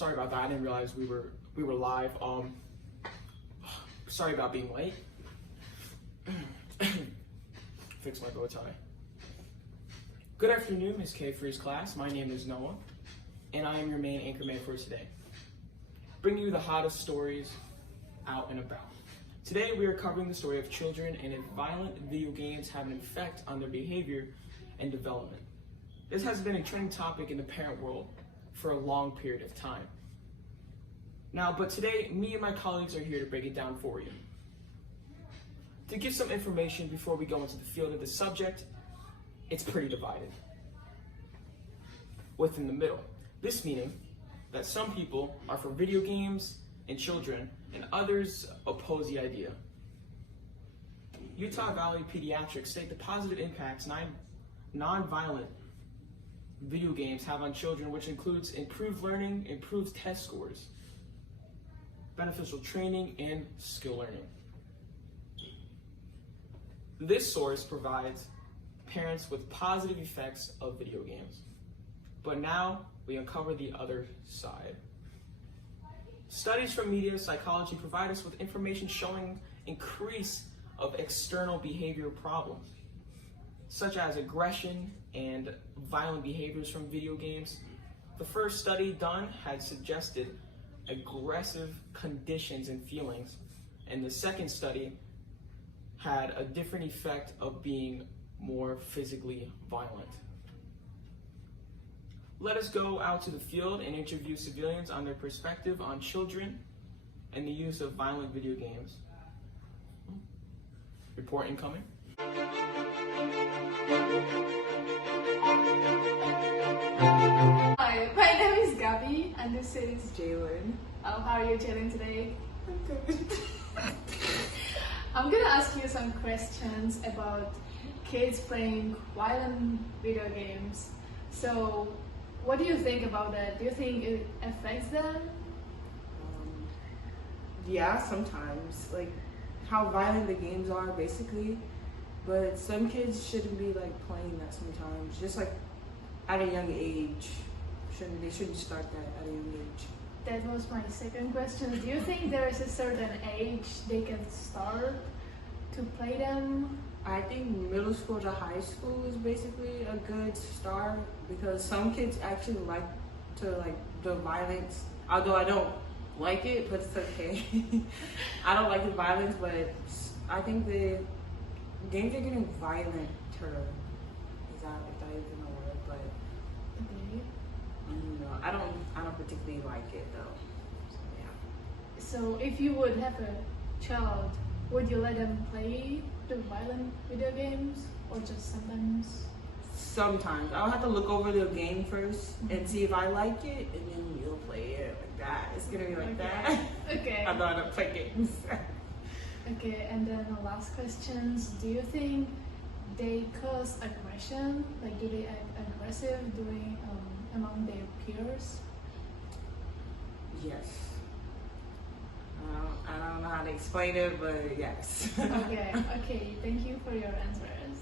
Sorry about that. I didn't realize we were live. Sorry about being late. Fix my bow tie. Good afternoon, Ms. K. Free's class. My name is Noah, and I am your main anchorman for today, bringing you the hottest stories out and about. Today, we are covering the story of children and if violent video games have an effect on their behavior and development. This has been a trending topic in the parent world for a long period of time. But today, me and my colleagues are here to break it down for you. To give some information before we go into the field of the subject, it's pretty divided. Within the middle, this meaning that some people are for video games and children, and others oppose the idea. Utah Valley Pediatrics state the positive impacts non-violent video games have on children, which includes improved learning, improved test scores, beneficial training, and skill learning. This source provides parents with positive effects of video games. But now we uncover the other side. Studies from media psychology provide us with information showing increase of external behavioral problems, such as aggression and violent behaviors from video games. The first study done had suggested aggressive conditions and feelings, and the second study had a different effect of being more physically violent. Let us go out to the field and interview civilians on their perspective on children and the use of violent video games. Report incoming. Hi, my name is Gabby and this is Jalen. How are you, Jalen, today? I'm good. I'm gonna ask you some questions about kids playing violent video games. So, what do you think about that? Do you think it affects them? Yeah, sometimes. Like how violent the games are, basically. But some kids shouldn't be like playing that sometimes. Just like at a young age. They shouldn't start that at a young age. That was my second question. Do you think there is a certain age they can start to play them? I think middle school to high school is basically a good start because some kids actually like the violence. Although I don't like it, but it's okay. I don't like the violence, but I think the games are getting violenter. Is that even a word? But Okay. I don't particularly like it though. So if you would have a child, would you let them play the violent video games or just sometimes? Sometimes I'll have to look over the game first and see if I like it, and then you'll play it like that. It's gonna be like that. Okay. I know how to play games. Okay, and then the last questions. Do you think they cause aggression? Like, do they act aggressive doing among their peers? Yes. I don't know how to explain it, but yes. Okay. Thank you for your answers.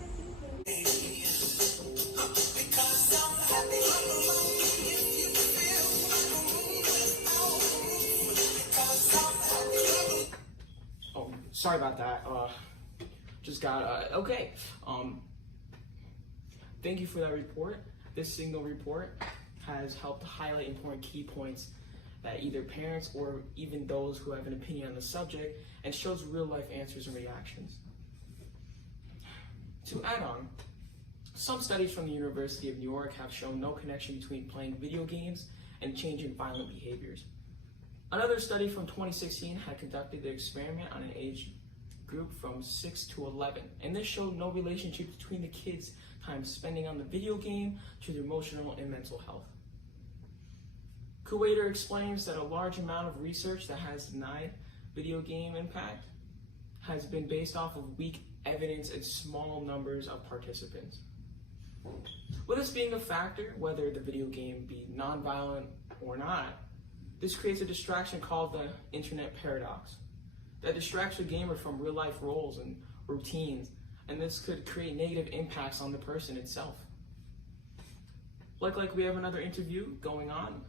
Oh, sorry about that. Okay. Thank you for that report. This single report has helped highlight important key points that either parents or even those who have an opinion on the subject, and shows real life answers and reactions. To add on, some studies from the University of New York have shown no connection between playing video games and changing violent behaviors. Another study from 2016 had conducted the experiment on an age group from 6 to 11, and this showed no relationship between the kids' time spending on the video game to their emotional and mental health. Kuwaiter explains that a large amount of research that has denied video game impact has been based off of weak evidence and small numbers of participants. With this being a factor, whether the video game be non-violent or not, this creates a distraction called the internet paradox that distracts the gamer from real life roles and routines, and this could create negative impacts on the person itself. Like we have another interview going on.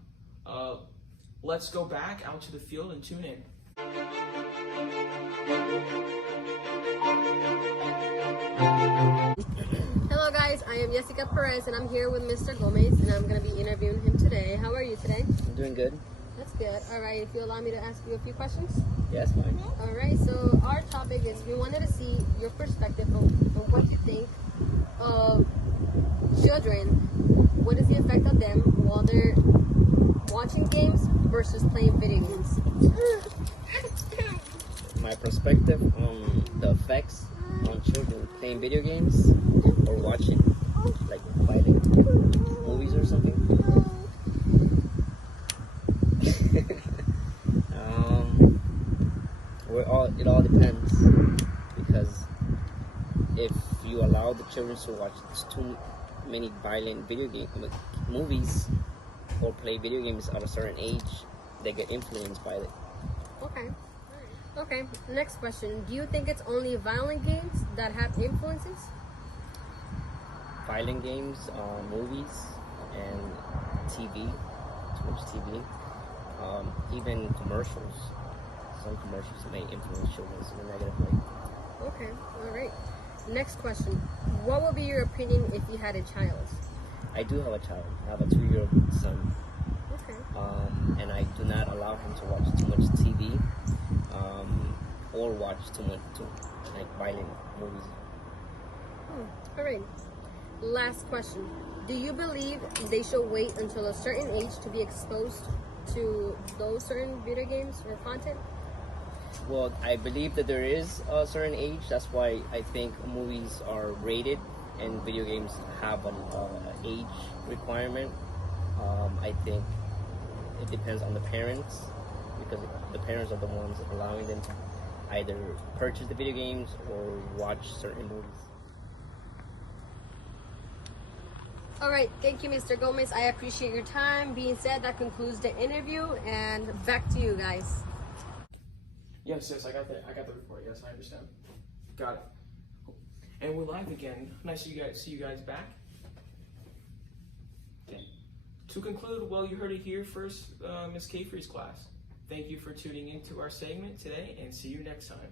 Let's go back out to the field and tune in. Hello guys, I am Jessica Perez and I'm here with Mr. Gomez and I'm going to be interviewing him today. How are you today? I'm doing good. That's good. Alright, if you allow me to ask you a few questions. Yes, fine. Alright, so our topic is we wanted to see your perspective on what you think of children. What is the effect of them while they're watching games versus playing video games? My perspective on the effects on children playing video games or watching like violent movies or something. It all depends, because if you allow the children to watch too many violent movies or play video games at a certain age, they get influenced by it. Okay. Okay, next question. Do you think it's only violent games that have influences? Violent games, movies, and TV, too much TV, even commercials. Some commercials may influence children in a negative way. Okay, alright. Next question. What would be your opinion if you had a child? I do have a child. I have a 2-year-old son. Okay. And I do not allow him to watch too much TV, or watch too like violent movies. Alright. Last question. Do you believe they should wait until a certain age to be exposed to those certain video games or content? Well, I believe that there is a certain age. That's why I think movies are rated and video games have an age requirement. I think it depends on the parents, because the parents are the ones allowing them to either purchase the video games or watch certain movies. All right, thank you, Mr. Gomez. I appreciate your time. Being said, that concludes the interview, and back to you guys. Yes, I got the report. Yes, I understand. Got it. Cool. And we're live again. Nice to see you guys back. Okay. To conclude, well, you heard it here first, Ms. Kafri's class. Thank you for tuning into our segment today, and see you next time.